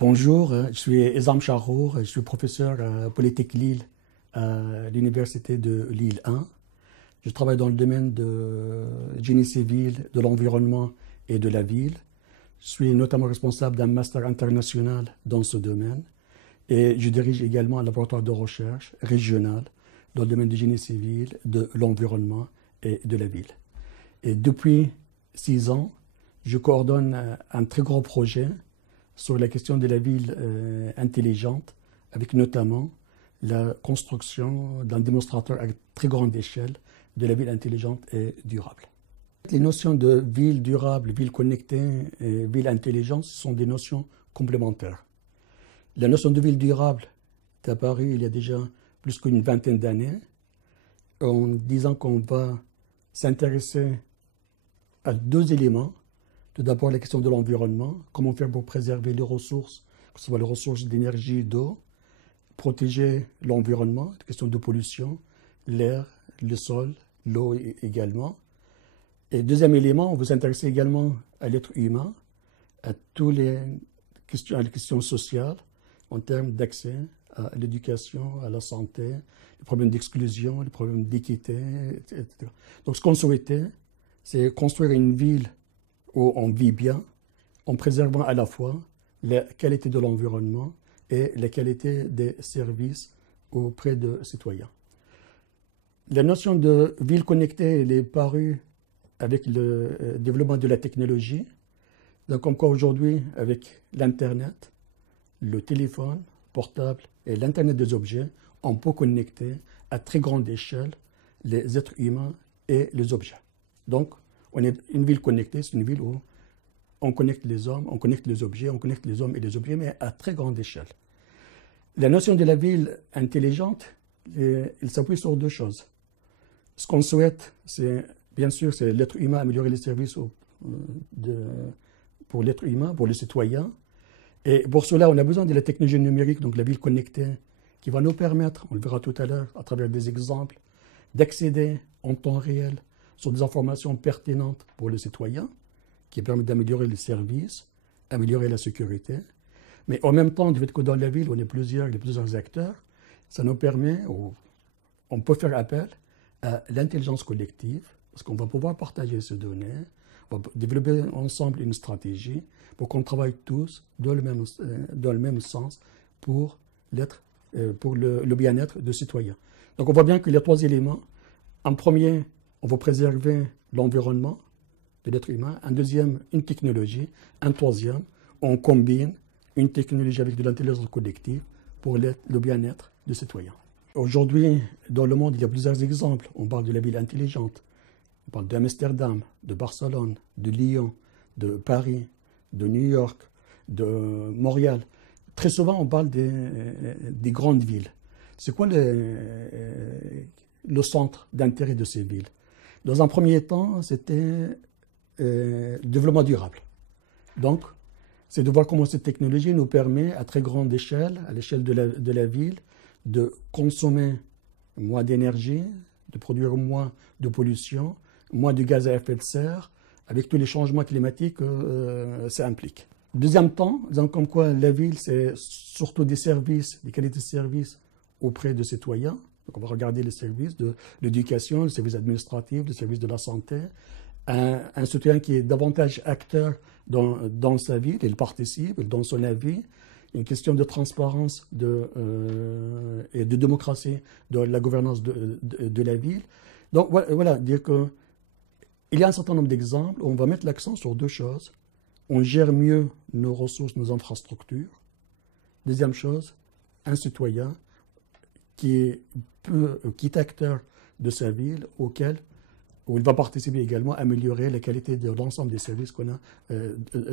Bonjour, je suis Ezam Charour, je suis professeur à Polytech Lille à l'Université de Lille 1. Je travaille dans le domaine de génie civil, de l'environnement et de la ville. Je suis notamment responsable d'un master international dans ce domaine et je dirige également un laboratoire de recherche régional dans le domaine du génie civil, de l'environnement et de la ville. Et depuis 6 ans, je coordonne un très gros projet sur la question de la ville intelligente, avec notamment la construction d'un démonstrateur à très grande échelle de la ville intelligente et durable. Les notions de ville durable, ville connectée et ville intelligente sont des notions complémentaires. La notion de ville durable est apparue il y a déjà plus qu'une vingtaine d'années, en disant qu'on va s'intéresser à 2 éléments. Tout d'abord, la question de l'environnement, comment faire pour préserver les ressources, que ce soit les ressources d'énergie, d'eau, protéger l'environnement, la question de pollution, l'air, le sol, l'eau également. Et deuxième élément, on veut s'intéresser également à l'être humain, à toutes les questions sociales, en termes d'accès à l'éducation, à la santé, les problèmes d'exclusion, les problèmes d'équité, etc. Donc ce qu'on souhaitait, c'est construire une ville où on vit bien, en préservant à la fois la qualité de l'environnement et la qualité des services auprès des citoyens. La notion de ville connectée, elle est parue avec le développement de la technologie. Donc, comme quoi aujourd'hui, avec l'Internet, le téléphone portable et l'Internet des objets, on peut connecter à très grande échelle les êtres humains et les objets. Donc, on est une ville connectée, c'est une ville où on connecte les hommes, on connecte les objets, on connecte les hommes et les objets, mais à très grande échelle. La notion de la ville intelligente, elle s'appuie sur 2 choses. Ce qu'on souhaite, c'est, bien sûr, c'est l'être humain, améliorer les services pour l'être humain, pour les citoyens. Et pour cela, on a besoin de la technologie numérique, donc la ville connectée, qui va nous permettre, on le verra tout à l'heure à travers des exemples, d'accéder en temps réel sur des informations pertinentes pour les citoyens, qui permettent d'améliorer les services, améliorer la sécurité. Mais en même temps, du fait que dans la ville, on est plusieurs acteurs, ça nous permet, on peut faire appel à l'intelligence collective, parce qu'on va pouvoir partager ces données, on va développer ensemble une stratégie pour qu'on travaille tous dans le même sens pour le bien-être des citoyens. Donc on voit bien que les 3 éléments, en premier, on va préserver l'environnement de l'être humain. Un deuxième, une technologie. Un troisième, on combine une technologie avec de l'intelligence collective pour le bien-être des citoyens. Aujourd'hui, dans le monde, il y a plusieurs exemples. On parle de la ville intelligente. On parle d'Amsterdam, de Barcelone, de Lyon, de Paris, de New York, de Montréal. Très souvent, on parle des grandes villes. C'est quoi le centre d'intérêt de ces villes? Dans un premier temps, c'était le développement durable. Donc, c'est de voir comment cette technologie nous permet, à très grande échelle, à l'échelle de la ville, de consommer moins d'énergie, de produire moins de pollution, moins de gaz à effet de serre, avec tous les changements climatiques que ça implique. Deuxième temps, comme quoi la ville, c'est surtout des services, des qualités de services auprès des citoyens. Donc on va regarder les services de l'éducation, les services administratifs, les services de la santé. Un citoyen qui est davantage acteur dans sa ville, il participe, il donne son avis. Une question de transparence et de démocratie dans la gouvernance de la ville. Donc voilà, dire que il y a un certain nombre d'exemples où on va mettre l'accent sur 2 choses. On gère mieux nos ressources, nos infrastructures. Deuxième chose, un citoyen qui est acteur de sa ville, où il va participer également à améliorer la qualité de l'ensemble des services qu'on a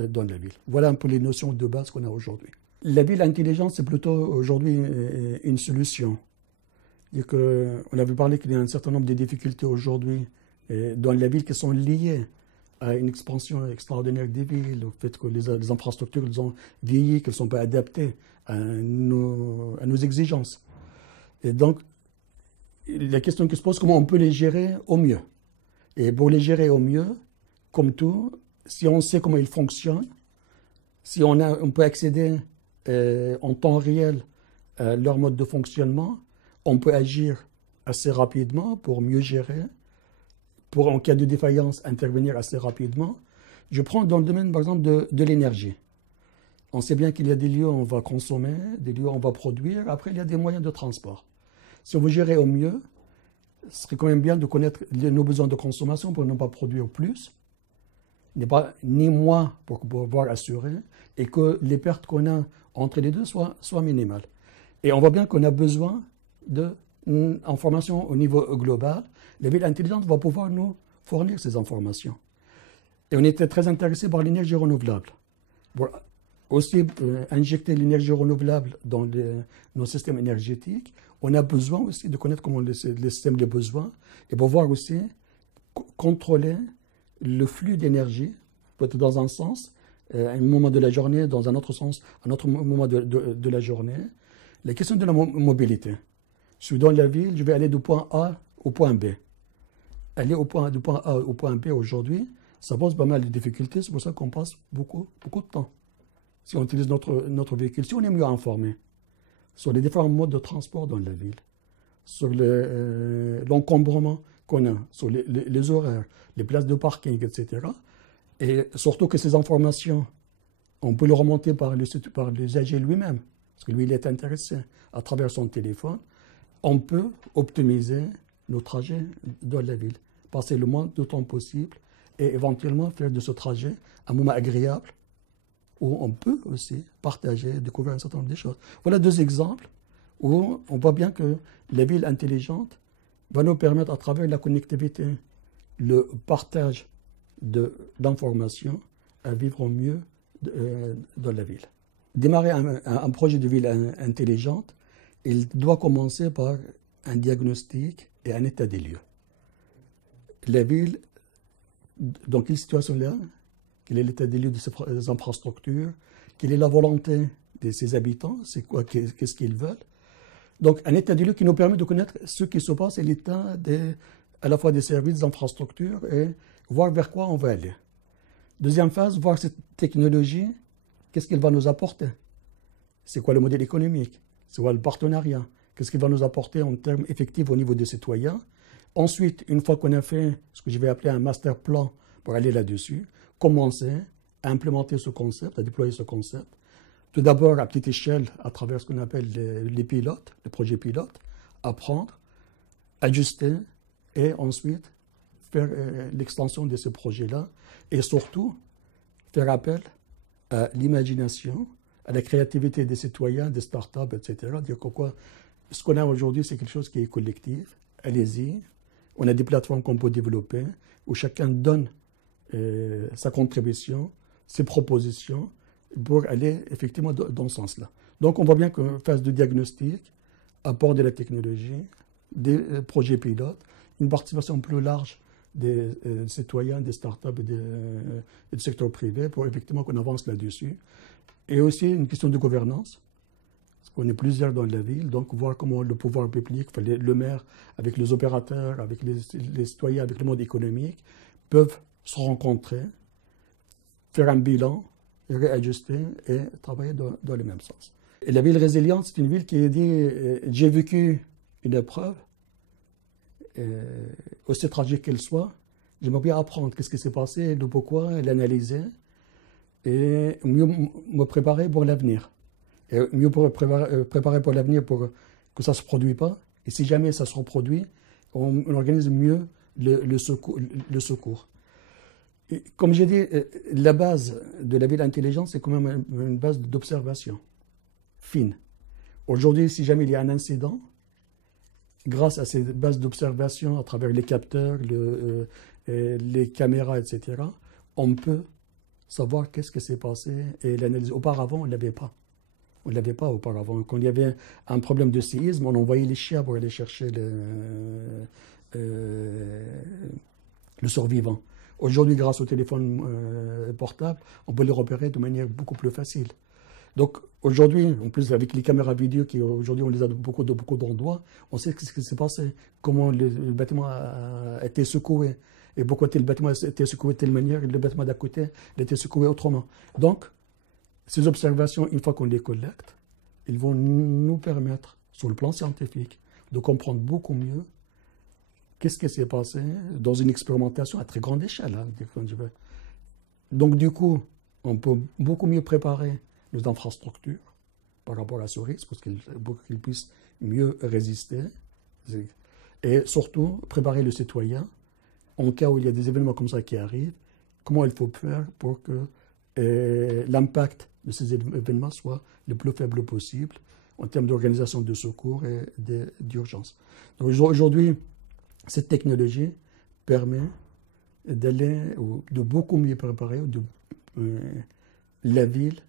dans la ville. Voilà un peu les notions de base qu'on a aujourd'hui. La ville intelligente, c'est plutôt aujourd'hui une solution. On avait parlé qu'il y a un certain nombre de difficultés aujourd'hui dans la ville qui sont liées à une expansion extraordinaire des villes, au fait que les infrastructures elles ont vieilli, qu'elles ne sont pas adaptées à nos exigences. Et donc, la question qui se pose, comment on peut les gérer au mieux? Et pour les gérer au mieux, comme tout, si on sait comment ils fonctionnent, si on peut accéder en temps réel leur mode de fonctionnement, on peut agir assez rapidement pour mieux gérer, pour en cas de défaillance intervenir assez rapidement. Je prends dans le domaine par exemple de l'énergie. On sait bien qu'il y a des lieux où on va consommer, des lieux où on va produire, après il y a des moyens de transport. Si on veut gérer au mieux, ce serait quand même bien de connaître nos besoins de consommation pour ne pas produire plus, ni moins pour pouvoir assurer, et que les pertes qu'on a entre les deux soient minimales. Et on voit bien qu'on a besoin d'informations au niveau global. La ville intelligente va pouvoir nous fournir ces informations. Et on était très intéressé par l'énergie renouvelable. Pour aussi injecter l'énergie renouvelable dans nos systèmes énergétiques, on a besoin aussi de connaître comment les systèmes de besoins et pouvoir aussi contrôler le flux d'énergie, peut-être dans un sens, à un moment de la journée, dans un autre sens, à un autre moment de la journée. La question de la mobilité. Je suis dans la ville, je vais aller du point A au point B. Aller du point A au point B aujourd'hui, ça pose pas mal de difficultés, c'est pour ça qu'on passe beaucoup de temps. Si on utilise notre véhicule, si on est mieux informé sur les différents modes de transport dans la ville, sur l'encombrement qu'on a, sur les horaires, les places de parking, etc. Et surtout que ces informations, on peut les remonter par l'usager lui-même, parce que lui, il est intéressé à travers son téléphone. On peut optimiser nos trajets dans la ville, passer le moins de temps possible et éventuellement faire de ce trajet un moment agréable où on peut aussi partager, découvrir un certain nombre de choses. Voilà deux exemples où on voit bien que la ville intelligente va nous permettre, à travers la connectivité, le partage d'informations, à vivre au mieux dans la ville. Démarrer un projet de ville intelligente, il doit commencer par un diagnostic et un état des lieux. La ville, dans quelle situation là? Quel est l'état des lieux de ses infrastructures? Quelle est la volonté de ses habitants? C'est quoi? Qu'est-ce qu'ils veulent? Donc, un état des lieux qui nous permet de connaître ce qui se passe et l'état à la fois des services, des infrastructures et voir vers quoi on va aller. Deuxième phase, voir cette technologie, qu'est-ce qu'elle va nous apporter? C'est quoi le modèle économique? C'est quoi le partenariat? Qu'est-ce qu'il va nous apporter en termes effectifs au niveau des citoyens? Ensuite, une fois qu'on a fait ce que je vais appeler un master plan pour aller là-dessus, commencer à implémenter ce concept, à déployer ce concept. Tout d'abord, à petite échelle, à travers ce qu'on appelle les pilotes, les projets pilotes, apprendre, ajuster et ensuite faire l'extension de ce projet-là et surtout faire appel à l'imagination, à la créativité des citoyens, des startups, etc. Dire que ce qu'on a aujourd'hui, c'est quelque chose qui est collectif. Allez-y. On a des plateformes qu'on peut développer où chacun donne sa contribution, ses propositions pour aller effectivement dans ce sens-là. Donc on voit bien qu'une phase de diagnostic, apport de la technologie, des projets pilotes, une participation plus large des citoyens, des startups et du secteur privé pour effectivement qu'on avance là-dessus. Et aussi une question de gouvernance, parce qu'on est plusieurs dans la ville, donc voir comment le pouvoir public, le maire, avec les opérateurs, avec les citoyens, avec le monde économique, peuvent se rencontrer, faire un bilan, réajuster et travailler dans le même sens. Et la ville résiliente, c'est une ville qui dit j'ai vécu une épreuve, aussi tragique qu'elle soit, j'aimerais bien apprendre qu'est-ce qui s'est passé, le pourquoi, l'analyser et mieux me préparer pour l'avenir. Et mieux pour préparer pour l'avenir pour que ça ne se produise pas. Et si jamais ça se reproduit, on organise mieux le secours. Et comme j'ai dit, la base de la ville intelligente, c'est quand même une base d'observation fine. Aujourd'hui, si jamais il y a un incident, grâce à ces bases d'observation, à travers les capteurs, les caméras, etc., on peut savoir qu'est-ce qui s'est passé et l'analyser. Auparavant, on ne l'avait pas. On ne l'avait pas auparavant. Quand il y avait un problème de séisme, on envoyait les chiens pour aller chercher le survivant. Aujourd'hui, grâce au téléphone portable, on peut les repérer de manière beaucoup plus facile. Donc aujourd'hui, en plus avec les caméras vidéo qui aujourd'hui on les a de beaucoup d'endroits, on sait ce qui s'est passé, comment le bâtiment a été secoué et pourquoi tel bâtiment a été secoué de telle manière et le bâtiment d'à côté a été secoué autrement. Donc Ces observations, une fois qu'on les collecte, ils vont nous permettre, sur le plan scientifique, de comprendre beaucoup mieux qu'est-ce qui s'est passé dans une expérimentation à très grande échelle. Hein. Donc du coup, on peut beaucoup mieux préparer nos infrastructures par rapport à ce risque, pour qu'ils puissent mieux résister. Et surtout, préparer le citoyen en cas où il y a des événements comme ça qui arrivent, comment il faut faire pour que l'impact de ces événements soit le plus faible possible en termes d'organisation de secours et d'urgence. Donc aujourd'hui, cette technologie permet d'aller, de beaucoup mieux préparer la ville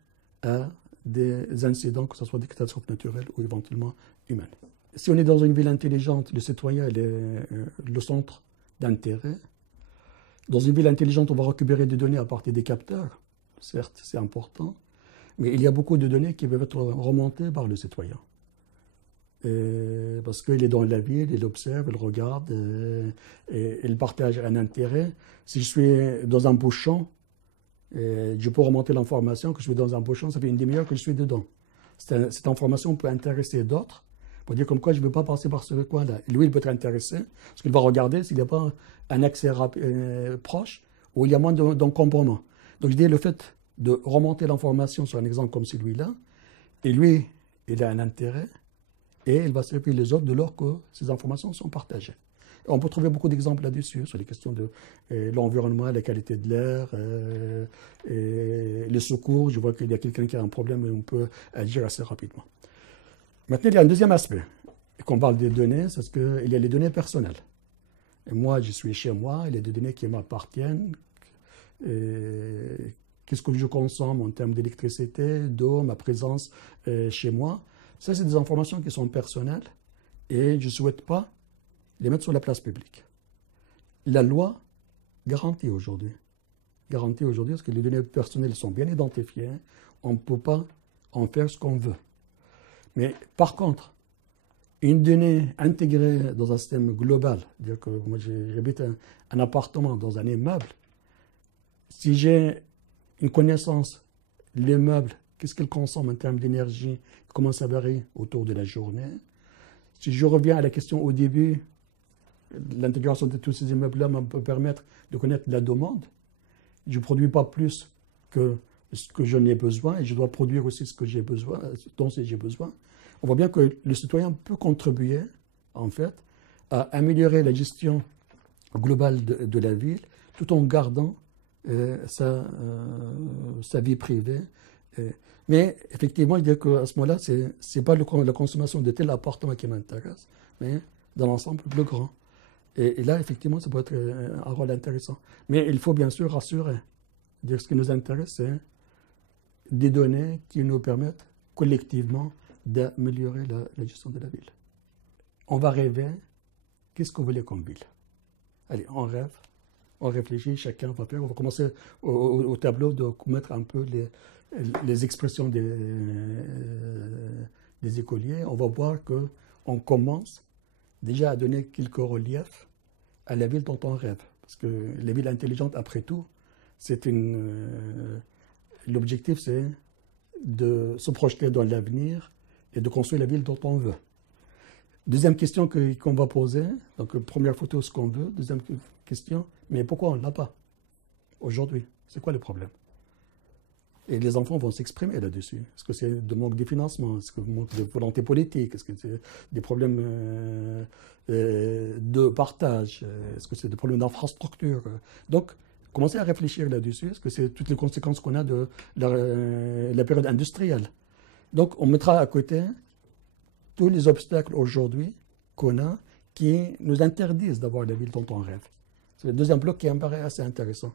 à des incidents, que ce soit des catastrophes naturelles ou éventuellement humaines. Si on est dans une ville intelligente, le citoyen est le centre d'intérêt. Dans une ville intelligente, on va récupérer des données à partir des capteurs. Certes, c'est important, mais il y a beaucoup de données qui peuvent être remontées par le citoyen. Parce qu'il est dans la ville, il observe, il regarde, et il partage un intérêt. Si je suis dans un bouchon, je peux remonter l'information que je suis dans un bouchon, ça fait une demi-heure que je suis dedans. Cette information peut intéresser d'autres, pour dire comme quoi je ne veux pas passer par ce coin-là. Lui, il peut être intéressé, parce qu'il va regarder s'il n'y a pas un accès proche, ou il y a moins d'encombrement. Donc je dis le fait de remonter l'information sur un exemple comme celui-là, et lui, il a un intérêt, et il va servir les autres de lors que ces informations sont partagées. Et on peut trouver beaucoup d'exemples là-dessus, sur les questions de l'environnement, la qualité de l'air, les secours. Je vois qu'il y a quelqu'un qui a un problème et on peut agir assez rapidement. Maintenant, il y a un deuxième aspect. Quand on parle des données, c'est qu'il y a les données personnelles. Et moi, je suis chez moi, il y a des données qui m'appartiennent. Qu'est-ce que je consomme en termes d'électricité, d'eau, ma présence chez moi. Ça, c'est des informations qui sont personnelles et je ne souhaite pas les mettre sur la place publique. La loi garantit aujourd'hui parce que les données personnelles sont bien identifiées, on ne peut pas en faire ce qu'on veut. Mais par contre, une donnée intégrée dans un système global, c'est-à-dire que moi j'habite un appartement dans un immeuble, si j'ai une connaissance, l'immeuble, qu'est-ce qu'il consomme en termes d'énergie, comment ça varie autour de la journée. Si je reviens à la question au début, l'intégration de tous ces immeubles-là me peut permettre de connaître la demande. Je ne produis pas plus que ce que je n'ai besoin et je dois produire aussi ce que j'ai besoin, dont j'ai besoin. On voit bien que le citoyen peut contribuer, en fait, à améliorer la gestion globale de la ville tout en gardant sa vie privée. Mais effectivement, il dit qu'à ce moment-là, ce n'est pas la consommation de tel appartement qui m'intéresse, mais dans l'ensemble plus grand. Et là, effectivement, ça peut être un rôle intéressant. Mais il faut bien sûr rassurer. Dire ce qui nous intéresse, c'est des données qui nous permettent collectivement d'améliorer la gestion de la ville. On va rêver. Qu'est-ce qu'on voulait comme ville? Allez, on rêve. On réfléchit, chacun va faire. On va commencer au tableau de mettre un peu les expressions des écoliers. On va voir qu'on commence déjà à donner quelques reliefs à la ville dont on rêve. Parce que les villes intelligentes, après tout, l'objectif, c'est de se projeter dans l'avenir et de construire la ville dont on veut. Deuxième question qu'on va poser, donc première photo, ce qu'on veut. Deuxième question, mais pourquoi on ne l'a pas aujourd'hui? C'est quoi le problème? Et les enfants vont s'exprimer là-dessus. Est-ce que c'est de manque de financement? Est-ce que c'est manque de volonté politique? Est-ce que c'est des problèmes de partage? Est-ce que c'est des problèmes d'infrastructure? Donc, commencez à réfléchir là-dessus. Est-ce que c'est toutes les conséquences qu'on a de la période industrielle? Donc, on mettra à côté tous les obstacles aujourd'hui qu'on a qui nous interdisent d'avoir la ville dont on rêve. C'est le deuxième bloc qui me paraît assez intéressant.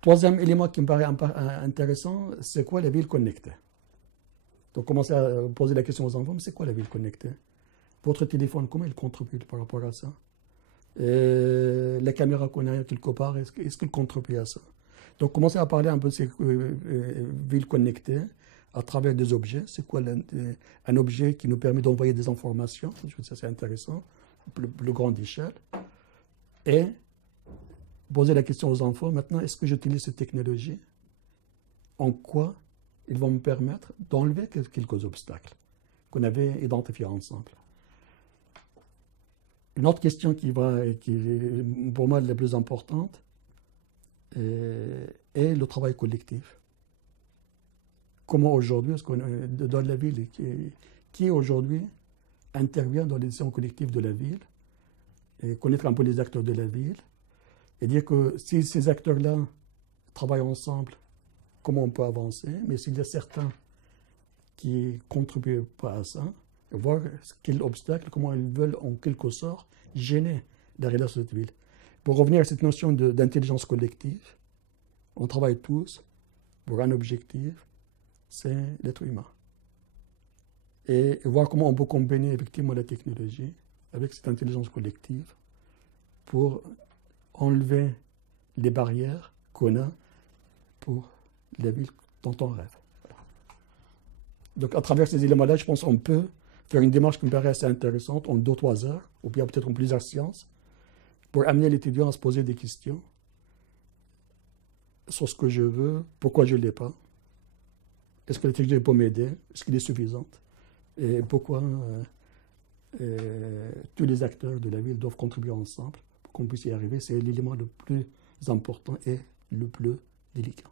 Troisième élément qui me paraît intéressant, c'est quoi la ville connectée? Donc, commencez à poser la question aux enfants, mais c'est quoi la ville connectée? Votre téléphone, comment il contribue par rapport à ça? La caméra qu'on a quelque part, est-ce qu'elle contribue à ça? Donc, commencez à parler un peu de ces villes connectées à travers des objets. C'est quoi un objet qui nous permet d'envoyer des informations? Ça, c'est intéressant, plus grande échelle. Et poser la question aux enfants, maintenant, est-ce que j'utilise cette technologie? En quoi ils vont me permettre d'enlever quelques obstacles qu'on avait identifiés ensemble. Une autre question qui est pour moi la plus importante est le travail collectif. Comment aujourd'hui, dans la ville, qui aujourd'hui intervient dans les décisions collectives de la ville, et connaître un peu les acteurs de la ville, et dire que si ces acteurs-là travaillent ensemble, comment on peut avancer, mais s'il y a certains qui ne contribuent pas à ça, voir quels obstacles, comment ils veulent en quelque sorte gêner la relation de cette ville. Pour revenir à cette notion d'intelligence collective, on travaille tous pour un objectif, c'est l'être humain. Et voir comment on peut combiner effectivement la technologie avec cette intelligence collective pour enlever les barrières qu'on a pour la ville dont on rêve. Voilà. Donc à travers ces éléments-là, je pense qu'on peut faire une démarche qui me paraît assez intéressante en 2-3 heures, ou bien peut-être en plusieurs séances, pour amener l'étudiant à se poser des questions sur ce que je veux, pourquoi je ne l'ai pas, est-ce que la technologie peut m'aider, est-ce qu'elle est suffisante, et pourquoi tous les acteurs de la ville doivent contribuer ensemble pour qu'on puisse y arriver. C'est l'élément le plus important et le plus délicat.